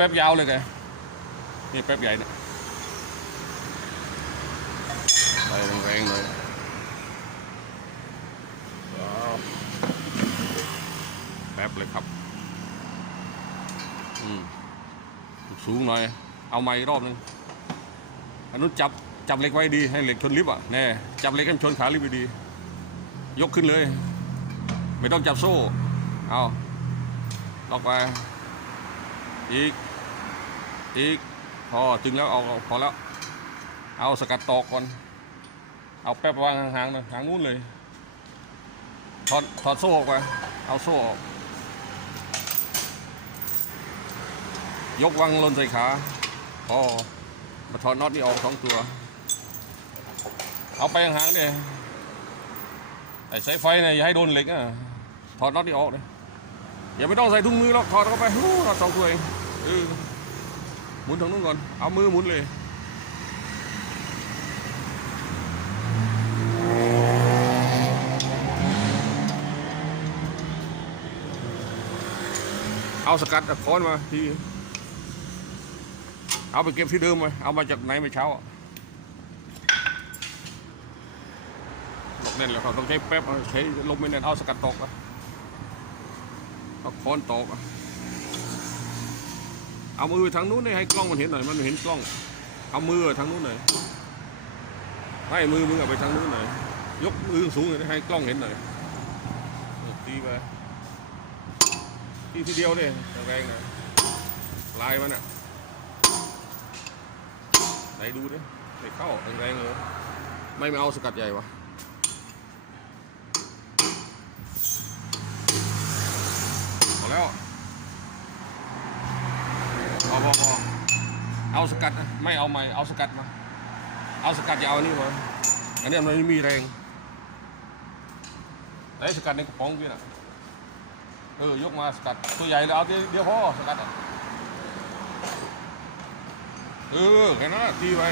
แป๊บยาวเลยแกนี่แป๊บใหญ่เนี่ยไปแรงๆเลยแป๊บเลยครับ อืมสูงหน่อย เอาไม้รอบหนึงอันนู้นจับจับเหล็กไว้ดีให้เหล็กชนลิฟต์อะแน่จับเหล็กให้มันชนขาลิฟต์ดี ยกขึ้นเลย ไม่ต้องจับโซ่ เอาล็อกไปอีก อีกพอถึงแล้วเอาเอาพอแล้ว เอาสกัดตอกก่อน เอาแป๊บวางห่างๆหน่อยห่างนู้นเลย ถอดถอดโซ่ออกไปเอาโซ่ออกยกวางลนใส่ขาพอมาถอดน็อตนี่ออกสองตัว เอาไปห่างๆเนี่ยไอ้สายไฟเนี่ยอย่าให้โดนเหล็กอะ ถอดน็อตนี่ออกเลยอย่าไม่ต้องใส่ถุงมือหรอกถอดเข้าไปฮู้ถอดสองตัวเองเออ มุนทางนู้นก่อน เอามือหมุนเลยเอาสกัดค้อนมาที่เอาไปเก็บที่เดิมไปเอามาจากไหนเมื่อเช้าหลอกแน่นแล้วเขาต้องใช้แป๊บใช้ลมไม่แน่นเอาสกัดตกอะเอาค้อนตกอะ เอามือทางนู้นเลยให้กล้องมันเห็นหน่อยมันเห็นกล้อง เอามือทางนู้นหน่อยให้มือมึงเอาไปทางนู้นหน่อยยกมือสูงหน่อยให้กล้องเห็นหน่อยตีไปตีทีเดียวเลยแรงๆหน่อยลายมันอะไหนดูดิไม่เข้าแรงๆเลยไม่ไม่เอาสกัดใหญ่วะพอแล้วพอพอพอ เอาสกัดนะไม่เอาไม่เอาสกัดมา เอาสกัดอย่าเอานนี้มาอันนี้มันไม่มีแรงไหนสกัดในกระป๋องพี่นะเออยกมาสกัดตัวใหญ่เลยเอาเดียวเดียวพอสกัดเออแค่นั้นตีไป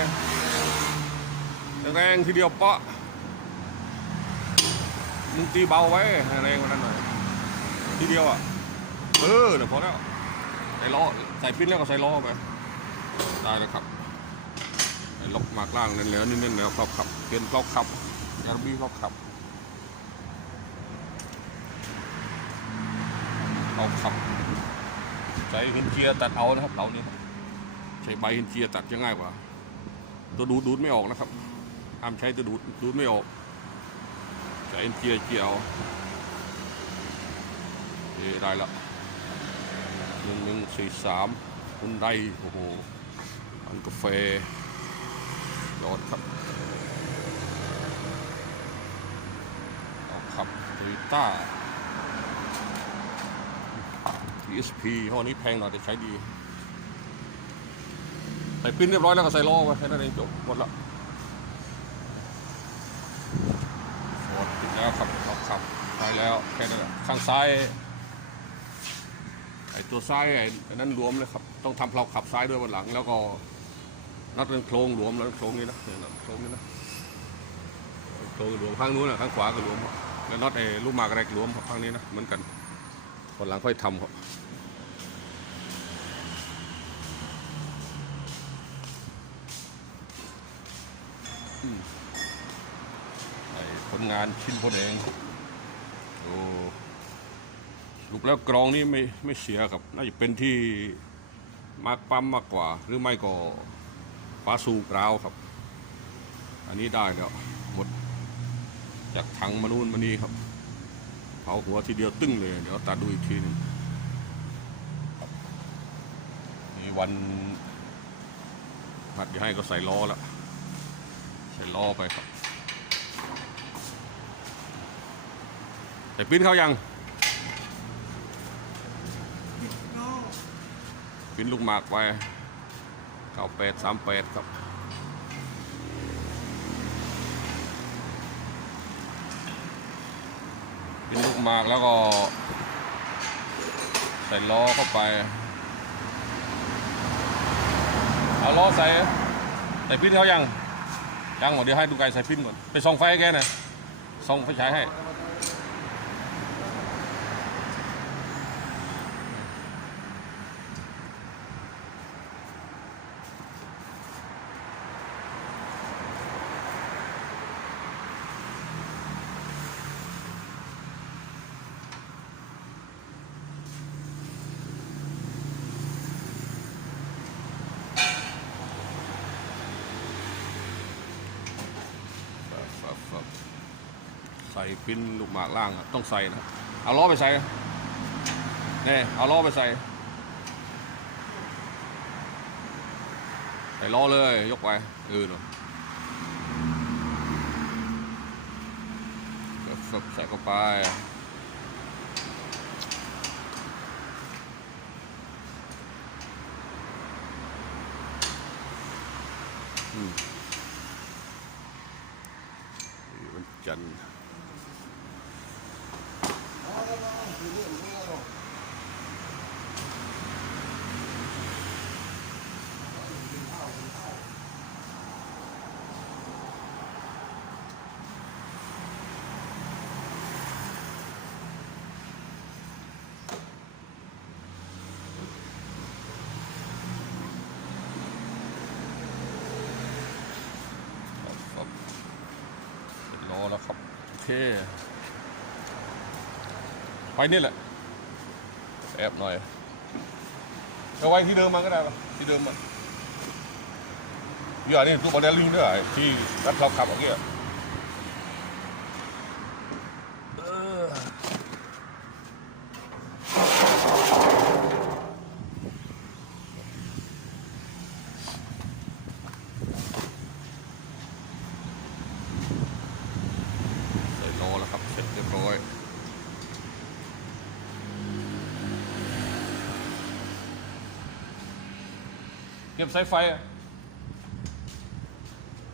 แรงทีเดียวเปาะมึงตีเบาไว้แรงกว่านั้นหน่อยทีเดียวอะเออเดี๋ยวพอแล้วใส่ล้อใส่ปิ้นแล้วก็ใส่ล้อไป ได้แล้วครับล็อกมากล่างนั่นแล้วนี่นั่นแล้วครับขับเป็นล็อกขับยาร์บี้ล็อกขับเอาขับใส่หินเจียตัดเอานะครับเรานี่ใช้ใบหินเจียตัดจะง่ายกว่า ตัวดูดดูดไม่ออกนะครับห้ามใช้ตัวดูดดูดไม่ออกใช้หินเจียเจียวเอ้ได้ละหนึ่งหนึ่งสี่สามคุณได้โอ้โห นกาแฟยอดครับเอาครับโตโยต้า PSP ห้อนี้แพงหน่อยแต่ใช้ดี ใส่ปิ้นเรียบร้อยแล้วก็ใส่ล้อไว้แค่นั้นเองจบหมดละฟอดติดแล้วครับเราขับได้แล้วแค่นั้นแหละข้างซ้ายไอตัวซ้ายไอ้นั้นรวมเลยครับ ต้องทำเพลาขับซ้ายด้วยบนหลังแล้วก็ นัดเป็นโครงรวมแล้วโครงนี้นะเนี่ยนะโครงนี้นะโครงรวมข้างนู้นนะข้างขวาก็รวมแล้วน็อตไอ้ลูกหมากแรกรวมข้างนี้นะเหมือนกันบนหลังค่อยทำครับผลงานชิ้นพลเองโอ้สรุปแล้วกรองนี้ไม่ไม่เสียครับ น่าจะเป็นที่มาร์กปั๊มมากกว่า หรือไม่ก็ ฟ้าสูบราวครับ อันนี้ได้แล้วหมดจากถังมานู่นมานี่ครับเผาหัวทีเดียวตึ้งเลย เดี๋ยวตัดดูอีกทีหนึงครับนี่วันหัดจะให้ก็ใส่ล้อแล้วใส่ล้อไปครับแต่ปิ้นเขายังปิ้นลูกหมากไป เก้าแปดสามแปดครับปิ้นลูกหมากแล้วก็ ใส่ล้อเข้าไป เอาล้อใส่ใส่ปิ้นเขายังยังหมดเดี๋ยวให้ดูไกลใส่ปิ้นก่อน ไปส่องไฟแกหน่อยส่องไฟฉายให้ เใส่ปิ้นลูกหมากล่างอะต้องใส่นะเอาล้อไปใส่นี่เอาล้อไปใส่ใส่ล้อเลยยกไปเออเนาะใส่เข้าไปอืมนี่วันจันทร์ ครับเสร็จล้อแล้วครับ โอ เคไปนี่แหละแอบหน่อยเอาไว้ที่เดิมมันก็ได้ปะที่เดิมมันอย่านี่ตู้บอลเดลลิงด้วยไอ้ที่รัดเราขับเมื่อกี้ยอใส่ล้อแล้วครับ เสร็จเรียบร้อย เก็บสายไฟอะ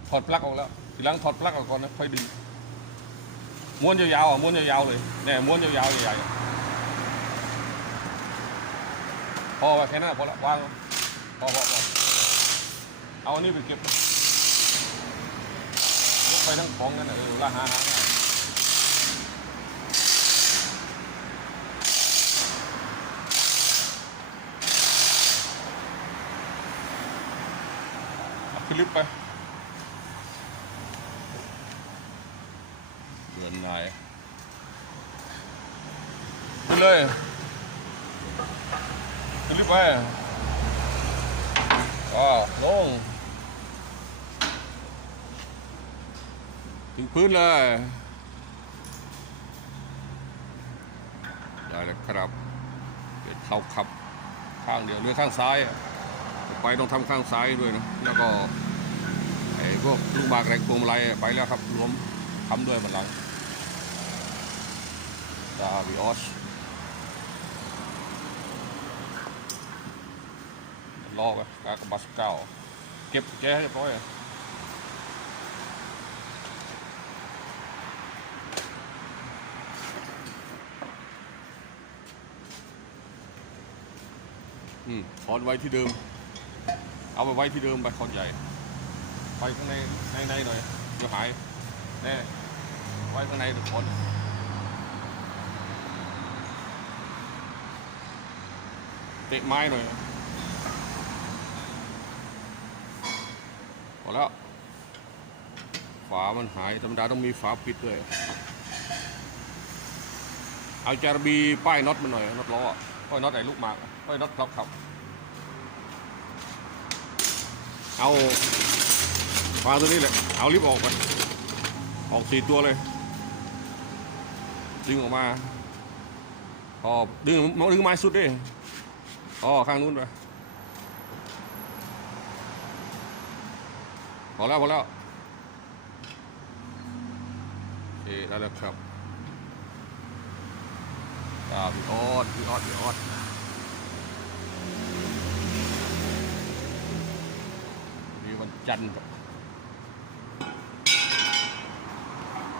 ถอดปลั๊กออกแล้วทีหลังถอดปลั๊กออกก่อนนะค่อยดึงม้วนยาวๆอะม้วนยาวๆเลยแน่ม้วนยาวๆใหญ่ๆพอแค่นั้นพอละวางพอพอพอเอาอันนี้ไปเก็บยกไปทั้งของนั่นเออละหาหา ง่ายเอาขึ้นลิฟต์ไปเดือนไหนขึ้นเลยขึ้นลิฟต์ไปอ่าลงถึงพื้นเลยได้แล้วครับเดี๋ยวเข้าขับ ข้างเดียวเรือข้างซ้าย ไปต้องทำข้างซ้ายด้วยนะแล้วก็ไอ้พวกลูกหมากแรงพวงมาลัยไปแล้วครับรวมทำด้วยมันลังดาวิออสล่อไปกากบัสเก้าเก็บแก้เรียบร้อยอะอืมถอนไว้ที่เดิม เอาไปไว้ที่เดิมไปคอนใหญ่ ไปข้างในในในหน่อยเดี๋ยวหายแน่ไว้ข้างในเดี๋ยวถอนเตะไม้หน่อยพอแล้ว ฝามันหายธรรมดาต้องมีฝาปิดด้วย เอาจารบีป้ายน็อตมันหน่อยน็อตล้อป้ายน็อตไหนลูกหมากป้ายน็อตล็อกขับ เอาวาตัวนี้เลยเอาลิฟต์ออกไป ออกสี่ตัวเลย ดึงออกมาอ๋อดึงดึงไม้สุดดิอ๋อข้างนู้นไปพอแล้วพอแล้วโอเคได้แล้วครับอ่าพี่ออดพี่ออดพี่ออด นี่วัน จันทร์ครับ